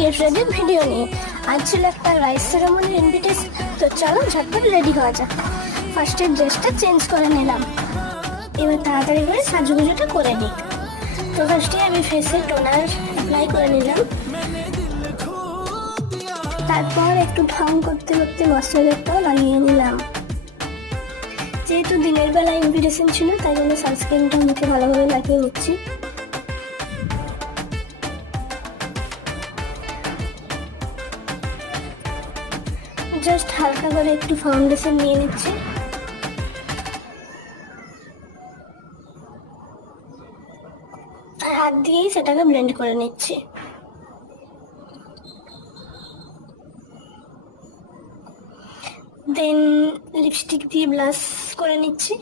Get ready video নিয়ে। আজ ছিল একটা রাইস সেরেমনির ইনভিটেশন, তো চলো ঝটপট রেডি হওয়া যাক। ফার্স্টে ড্রেসটা চেঞ্জ করে নিলাম, এবার তাড়াতাড়ি করে সাজুগুজুটা করে নিই। তো ফার্স্টে আমি ফেসে টোনার অ্যাপ্লাই করে নিলাম, তারপর একটু ঢং করতে করতে ময়শ্চারাইজারটাও লাগিয়ে নিলাম। যেহেতু দিনের বেলা ইনভিটেশন ছিল, তাই জন্য সানস্ক্রিনটা মুখে ভালোভাবে লাগিয়ে নিচ্ছি। জাস্ট হালকা করে একটু ফাউন্ডেশন নিয়ে নিচ্ছি, আর হাত দিয়েই সেটাকে ব্লেন্ড করে নিচ্ছি। দেন লিপস্টিক দিয়ে ব্লাশ করে নিচ্ছি।